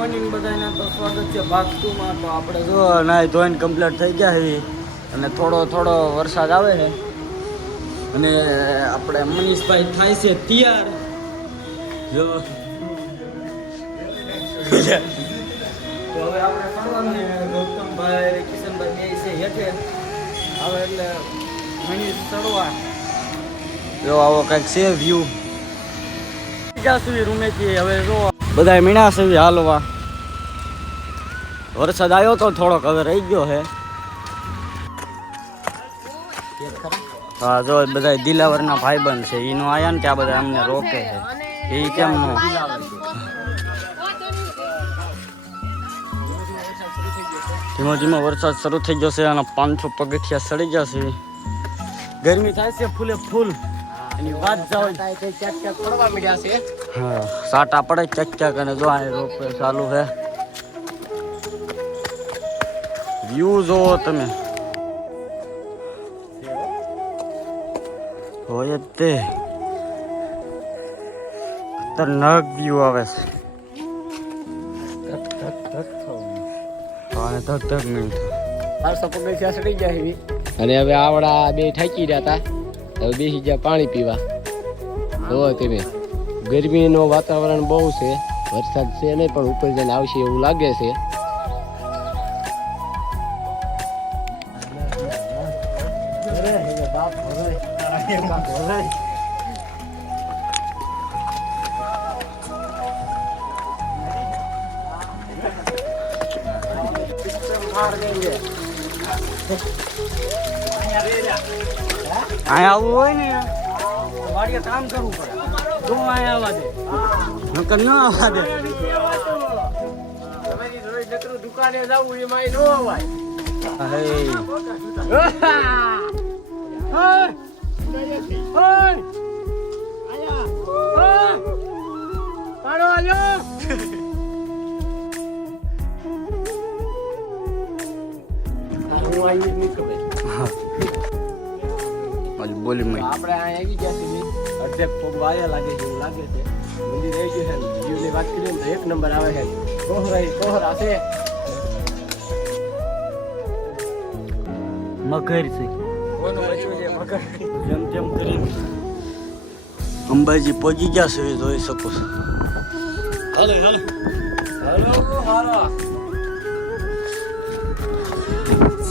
Morning બધાને તો સ્વાગત છે ભાગ 2 માં. તો આપણે જો નાઈ ધોઈને કમ્પ્લીટ થઈ ગયા છે અને થોડો વરસાદ આવે છે અને આપણે મનીષભાઈ થાય છે તૈયાર. જો તો હવે આપણે ફરવાનું ગૌતમભાઈ કિશનભાઈ બે છે હેઠે આવે એટલે મનીષ ચડવા. જો આવો કંઈક છે વ્યૂ. રૂમેથી હવે જો બધા મીણા છે હાલવા. વરસાદ આવ્યો તો થોડોક, હવે રહી ગયો છે. હા જો બધા દિલાવરના ભાઈબંધ છે એનો આયા ને ત્યાં બધા અમને રોકે છે. એ કેમ નો ધીમો ધીમો વરસાદ શરૂ થઈ જશે અને 500 પગથિયા સડી જશે. ગરમી થાય છે ફૂલે ફૂલ. એની વાત જાવ પડવા મળ્યા છે. હા સાટા પડે ચકચક અને જો આ રોપે ચાલુ છે. વ્યૂ જોવો તમે. હોય જ તે ખતરનાક વ્યૂ આવે છે. ધક ધક મિનિટ 500 પગથિયા સડી ગયા છે અને હવે આવડા બે થાકી રહ્યા હતા. હવે બેસી ગયા પાણી પીવા. જો તમે ગરમીનો વાતાવરણ બહુ છે. વરસાદ છે નહીં પણ ઉપર જઈને આવશે એવું લાગે છે. અહીંયા આવવું હોય ને વાડીએ કામ કરવું પડે તો અહીંયા આવવા દે, નકર ન આવવા દે. દુકાને જવું એમાં ન અવાય. બોલી મય આપણે અહીંયા આવી ગયા છીએ. અડધે પગ વાયા લાગે છે એવું લાગે છે. મંદિર આવી ગયું છે. જીવની વાત કરીએ તો 1 નંબર આવે છે. કોહરા છે. મગર છે. કોનું બચ્ચું છે મગર. જેમ તેમ કરીને અંબાજી પહોંચી ગયા છે જોઈ શકો છો. હાલો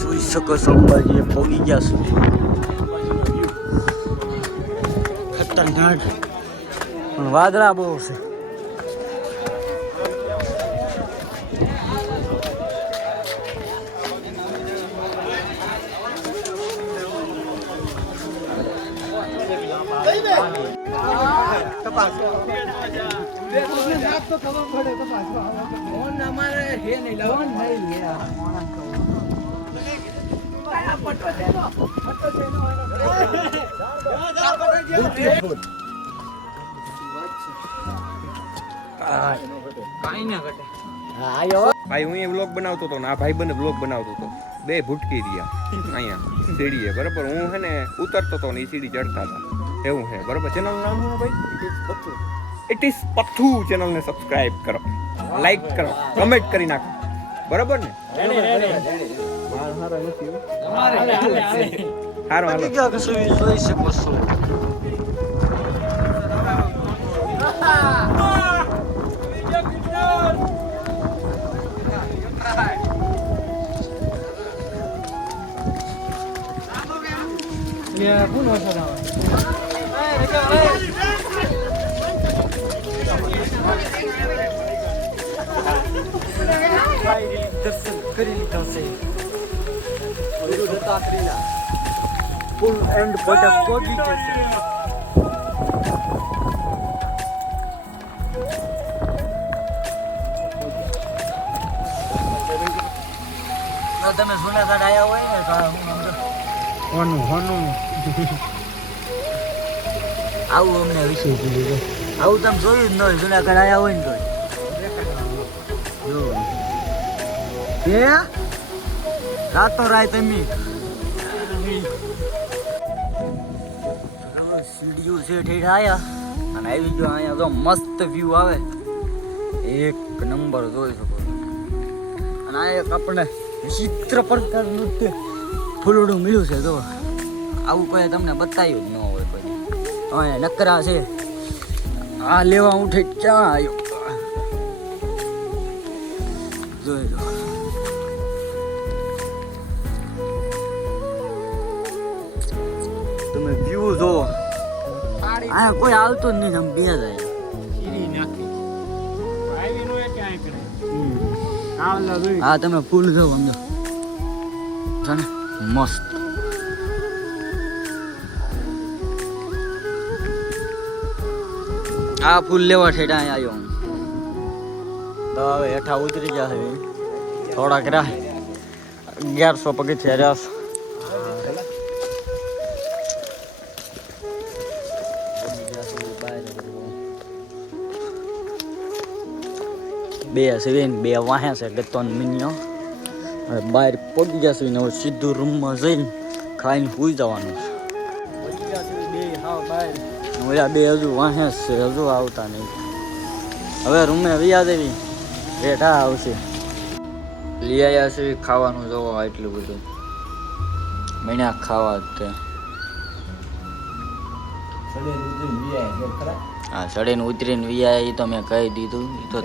જોઈ શકો છો અંબાજી પહોંચી ગયા છે. ખતરનાક પણ વાદળા બહુ છે. ભાઈ હું એ વ્લોગ બનાવતો હતો ને આ ભાઈ બંને વ્લોગ બનાવતો હતો. બે ભૂટકી રહ્યા અહીંયા સીડીએ બરાબર. હું હે ને ઉતરતો હતો ને એ સીડી ચડતા હતા એવું છે બરાબર. ચેનલ નામ શું ભાઈ? ઇટ ઇઝ પથ્થુ. ચેનલને સબસ્ક્રાઇબ કરો, લાઈક કરો, કમેન્ટ કરી નાખો બરાબર ને. હારો જોઈ શકો છો. દર્શન કરી લીધા છે. ફૂલ એન્ડ બોટમ પહોંચી જશે. તમે જુનાગઢ આવ્યા હોય ને તો આવું અમને વિશે કીધું. આવું તમે જોયું જ ન હોય. જુનાગઢ આવ્યા હોય ને તો રાતો રાત તમે સીડીઓ છે ઠેઠ આયા અને આવી ગયો. અહીંયા તો મસ્ત વ્યૂ આવે એક એક નંબર જોઈ શકો છો. અને આ એક આપણે વિચિત્ર પ્રકારનું નૃત્ય ફૂલડું મળ્યું છે. જો આવું કોઈ તમને બતાવ્યું જ ન હોય કોઈ. હવે નકરા છે આ લેવા ઉઠે ક્યાં આવ્યો જોઈ લો. તમે વ્યૂ જોવો. આ કોઈ આવતું જ નહીં. તમે બે જાય હા તમે ફૂલ જોવો સમજો છે ને મસ્ત. આ ફૂલ લેવા ઠેઠા અહીંયા આવ્યો હું. તો હવે હેઠા ઉતરી ગયા છે થોડાક રહ્યા 1100 પગથિયા રહ્યા. બે હશે બે વાહે છે ગતો મિનિયો. હવે બહાર પગી જશે ને હવે સીધું રૂમમાં જઈને ખાઈને સૂઈ જવાનું છે. ઓલા બે હજુ વાહે છે હજુ આવતા નહીં. હવે રૂમે વ્યા દેવી બેઠા આવશે. લઈ આવ્યા છે ખાવાનું જોવા એટલું બધું મહિના ખાવા તે. હા સડેને ઉતરીને વ્યા એ તો મેં કહી દીધું. એ તો